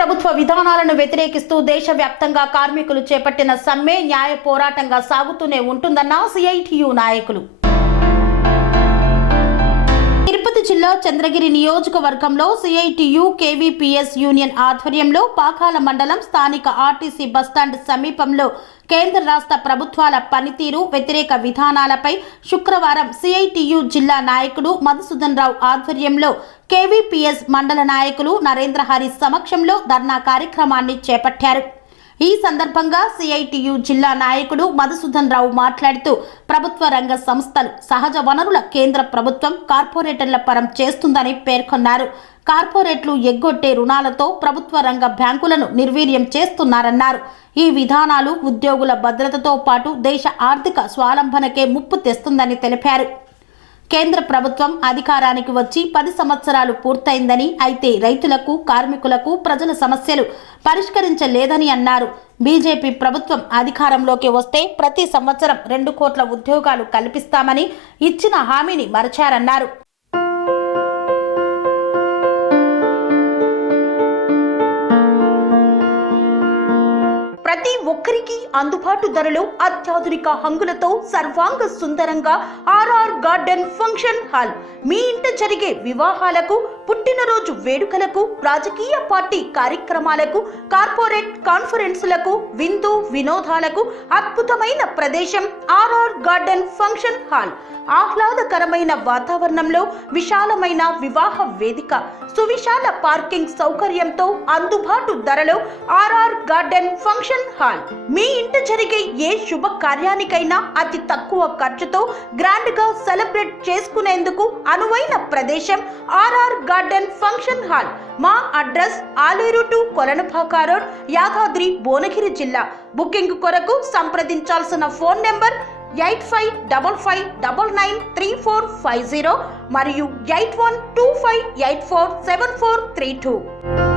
ప్రభుత్వ విధానాలను వ్యతిరేకిస్తూ దేశవ్యాప్తంగా కార్మికులు చేపట్టిన సమ్మె న్యాయ పోరాటంగా సాగుతూనే ఉంటుందన్న సిఐటియు నాయకులు. తిరుపతి జిల్లా చంద్రగిరి నియోజకవర్గంలో సిఐటియు కేవీపీఎస్ యూనియన్ ఆధ్వర్యంలో పాకాల మండలం స్థానిక ఆర్టీసీ బస్టాండ్ సమీపంలో కేంద్ర రాష్ట్ర ప్రభుత్వాల పనితీరు వ్యతిరేక విధానాలపై శుక్రవారం సిఐటియు జిల్లా నాయకుడు మధుసూదన్ రావు ఆధ్వర్యంలో కేవీపీఎస్ మండల నాయకులు నరేంద్ర హరి సమక్షంలో ధర్నా కార్యక్రమాన్ని చేపట్టారు. ఈ సందర్భంగా సిఐటియు జిల్లా నాయకుడు మధుసూదన్ రావు మాట్లాడుతూ ప్రభుత్వ రంగ సంస్థలు సహజ వనరుల కేంద్ర ప్రభుత్వం కార్పొరేటర్ల పరం చేస్తుందని పేర్కొన్నారు. కార్పొరేట్లు ఎగ్గొట్టే రుణాలతో ప్రభుత్వ రంగ బ్యాంకులను నిర్వీర్యం చేస్తున్నారన్నారు. ఈ విధానాలు ఉద్యోగుల భద్రతతో పాటు దేశ ఆర్థిక స్వావలంబనకే ముప్పు తెస్తుందని తెలిపారు. కేంద్ర ప్రభుత్వం అధికారానికి వచ్చి 10 సంవత్సరాలు పూర్తయిందని, అయితే రైతులకు, కార్మికులకు, ప్రజల సమస్యలు పరిష్కరించలేదని అన్నారు. బీజేపీ ప్రభుత్వం అధికారంలోకి వస్తే ప్రతి సంవత్సరం 2 కోట్ల ఉద్యోగాలు కల్పిస్తామని ఇచ్చిన హామీని మరచారన్నారు. ప్రతి ఒక్కరికి అందుబాటు ధరలో అత్యాధునిక హంగులతో సర్వాంగ సుందరంగా ఆర్ఆర్ గార్డెన్ ఫంక్షన్ హాల్ మీ ఇంట జరిగే వివాహాలకు, పుట్టినరోజు వేడుకలకు, రాజకీయ పార్టీ కార్యక్రమాలకు, కార్పొరేట్ కాన్ఫరెన్సులకు, విందు వినోదాలకు అద్భుతమైన ప్రదేశం ఆర్ఆర్ గార్డెన్ ఫంక్షన్ హాల్. ఆహ్లాదకరమైన వాతావరణంలో విశాలమైన వివాహ వేదిక, సువిశాల పార్కింగ్ సౌకర్యంతో అందుబాటు ధరలో ఆర్ఆర్ గార్డెన్ ఫంక్షన్ హాల్. మీ ఇంట జరిగే ఏ శుభ కార్యానికైనా అతి తక్కువ ఖర్చుతో గ్రాండ్ గా సెలబ్రేట్ చేసుకునేందుకు అనువైన ప్రదేశం ఆర్ఆర్ గార్డెన్ ఫంక్షన్ హాల్. మా address Aleru to Kolanupaka road, Yadadri, Bhuvanagiri జిల్లా. బుకింగ్ కొరకు సంప్రదించాల్సిన ఫోన్ నెంబర్ 8555993450 మరియు 8125847432.